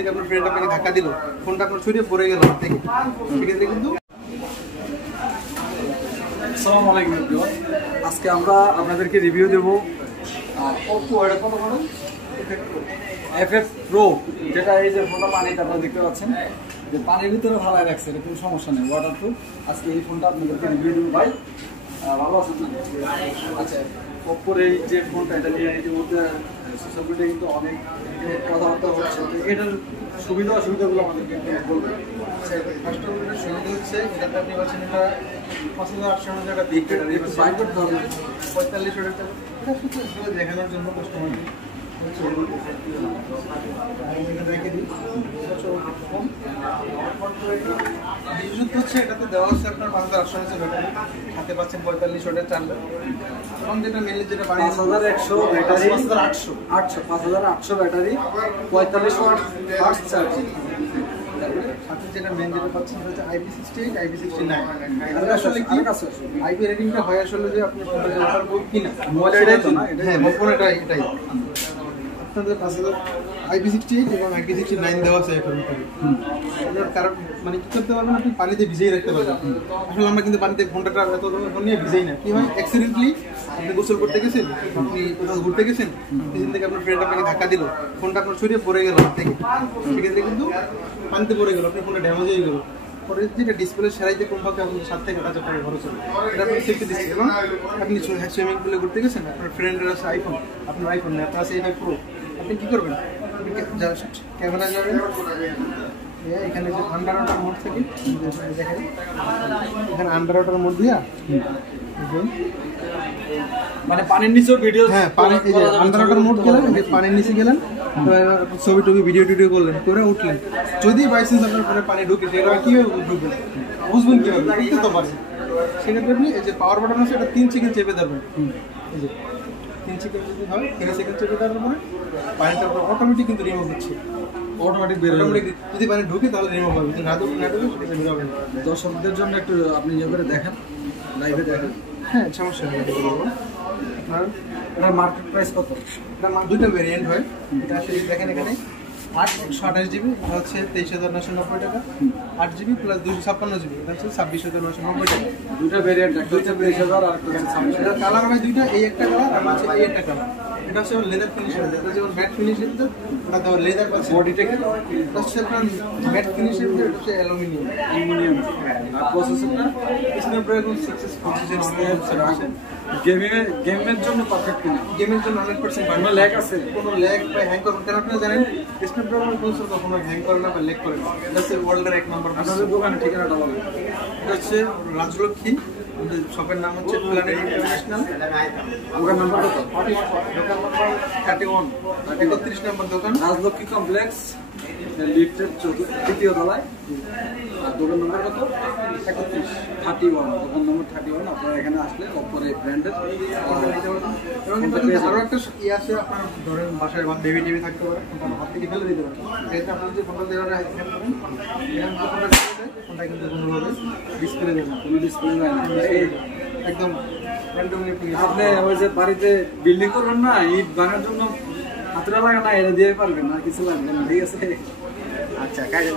থেকে আপনার ফ্রেন্ড আপনাকে ধাক্কা দিল, ফোনটা আপনার ছড়িয়ে পড়ে গেল হাত থেকে, সেক্ষেত্রে কিন্তু আসসালামু আলাইকুম এভরিওয়ান। আজকে আমরা আপনাদেরকে রিভিউ দেব Oppo এটা কত মডেল FF Pro, যেটা এই যে ফোনটা পানিতে আপনারা দেখতে পাচ্ছেন যে পানির ভিতরে ভালো রাখছে, এটা কোনো সমস্যা নেই, ওয়াটারপ্রুফ। আজকে এই ফোনটা আপনাদেরকে রিভিউ দেবো। ভাই ভালো আছেন না? আচ্ছা, Oppo এই যে ফোনটা, এটা নিয়ে ইতিমধ্যে সোশ্যাল মিডিয়ায় কিন্তু অনেক কথাবার্তা হচ্ছে, এটার সুবিধা অসুবিধাগুলো আমাদেরকে বলবেন। ফার্স্ট অফ অল সুবিধা হচ্ছে এটাতে আপনি পাচ্ছেন এটা 5800 টাকা বিগ ব্যাটারি, একটু বাইক করতে হবে 4500 টাকা। এটা শুধু আসলে দেখানোর জন্য কাস্টমারকে বিশুদ্ধ হচ্ছে। এটাতে দেওয়া হচ্ছে আপনার 5800 ব্যাটারি, হাতে পাচ্ছেন 45 ওয়াটের চার্জার, এবং যেটা মেনলি যেটা 5100 battery, 5800 battery, 45 watt fast charging. সাথে যেটা মেন যেটা পাচ্ছেন হচ্ছে IP68 IP69। আসলে কি IP রেটিংটা হয় আসলে যে আপনি ফোনটা যে ওয়াটারপ্রুফ কিনা, এটাই তো না? হ্যাঁ এটাই আপনাদের আসলে IP68 এবং IP69 দেওয়া আছে এটার ভিতরে। কারণ মানে কি করতে পারবেন, আপনি পানিতে ভিজিয়ে রাখতে পারবেন। আসলে আমরা কিন্তু পানিতে ঘন্টাটা এত ফোন নিয়ে ভিজাই না। কি হয়, অ্যাক্সিডেন্টলি আপনি গোসল করতে গেছেন, আপনি কোথাও ঘুরতে গেছেন, পিছন থেকে আপনার ফ্রেন্ড আপনাকে ধাক্কা দিল, ফোনটা আপনার ছড়িয়ে পড়ে গেল হাত থেকে, সেক্ষেত্রে কিন্তু পানিতে পড়ে গেল, আপনার ফোনটা ড্যামেজ হয়ে গেল। পরে যেটা ডিসপ্লে সেরাইতে কমপক্ষে আপনার 7 থেকে 8 হাজার টাকা খরচ হবে। এটা আপনি সেফটি দিচ্ছেন। এবং আপনি সুইমিং পুলে ঘুরতে গেছেন, আপনার ফ্রেন্ডের আছে আইফোন, আপনার আইফোন নেই, আপনার আছে এটা প্রো, আপনি কী করবেন, জাস্ট ক্যামেরা যাবেন, এখানে যে আন্ডার ওয়াটার মোড থেকে দেখেন, এখানে আন্ডার ওয়াটার মোড দিয়া মানে পানির নিচেও ভিডিও, হ্যাঁ আন্ডার ওয়াটার মোড গেলেন, পানির নিচে গেলেন, ছবি টবি ভিডিও করলেন, করে উঠলেন। যদি বাই চান্স আপনার ফোনে পানি ঢুকে, সেটা কীভাবে ঢুকবেন, বুঝবেন কীভাবে, বুঝতে তো পারছেন। সেক্ষেত্রে আপনি এই যে পাওয়ার বাটন আছে, এটা 3 সেকেন্ড চেপে ধরবেন। এই যে 3 সেকেন্ড যদি হয়, 3 সেকেন্ড চেপে দেওয়ার পরে পানিটা অটোমেটিক কিন্তু রিমুভ হচ্ছে, অটোমেটিক বের হবে। যদি পানি ঢুকে তাহলে রিমুভ হবে, যদি না ঢুকে সেটা বের হবে না। দর্শকদের জন্য একটু আপনি ইয়ে করে দেখেন, লাইভে দেখেন। হ্যাঁ, সমস্যা নেই। আর এটার মার্কেট প্রাইস কত? এটা দুইটা ভেরিয়েন্ট হয়। এটা আসলে দেখেন এখানে 128 GB, এটা হচ্ছে 23,990 টাকা। 8 GB প্লাস 256 GB, এটা হচ্ছে 26,990 টাকা। দুইটা ভেরিয়েন্ট, একটা হচ্ছে 23,000 আর একটা হচ্ছে 26,000। এটা কালার হয় দুইটা, এই একটা কালার আর হচ্ছে এই একটা কালার। এটা হচ্ছে লেদার ফিনিশিং, এটা যেমন ম্যাট ফিনিশিং, ওটা দেওয়া লেদার পাচ্ছে। বডিটা কি? এটা হচ্ছে আপনার ম্যাট ফিনিশিং, এটা হচ্ছে অ্যালুমিনিয়াম। আর প্রসেসরটা স্ন্যাপড্রাগন 645 গেমের জন্য পারফেক্ট কিনা? গেমের জন্য 100% কোনো ল্যাগ আছে? কোনো ল্যাগ বা হ্যাং করবেন কেন আপনারা জানেন, স্ন্যাপড্রাগন প্রসেসর কখনো হ্যাং করে না বা ল্যাগ করে না। এটা হচ্ছে ওয়ার্ল্ডের 1 নম্বর। আপনাদের দোকানের ঠিকানাটা বলেন। এটা হচ্ছে রাজলক্ষ্মী, আমাদের শপের নাম হচ্ছে প্ল্যানেট ইন্টারন্যাশনাল। দোকান নাম্বার কত? দোকান নাম্বার 31, 31 নম্বর দোকান, রাজলক্ষ্মী কমপ্লেক্স, লিফটের 3য় তলায়। আর দোকান নম্বর কত? 31, দোকান নম্বর 31। আপনারা এখানে আসলে অপর এই ব্র্যান্ডের এবং আরও একটা ইয়ে আছে, আপনার ধরেন বাসায় বেবি টিভি থাকতে পারে, হাত থেকে ফেলে দিতে পারেন। এতে আপনার যে ফোনটা দেওয়ার হ্যান্ড করেন, ফোনটা কিন্তু কোনোভাবে ডিসপ্লে দেবেন, কোনো ডিসপ্লে নাই না। একদম র্যান্ডমলি। আপনি ওই যে বাড়িতে বিল্ডিং করবেন না, ইট ভাঙার জন্য হাতুড়া লাগে না, এটা দিয়ে পারবেন না, কিছু লাগবে না, ঠিক আছে? আচ্ছা, কাজে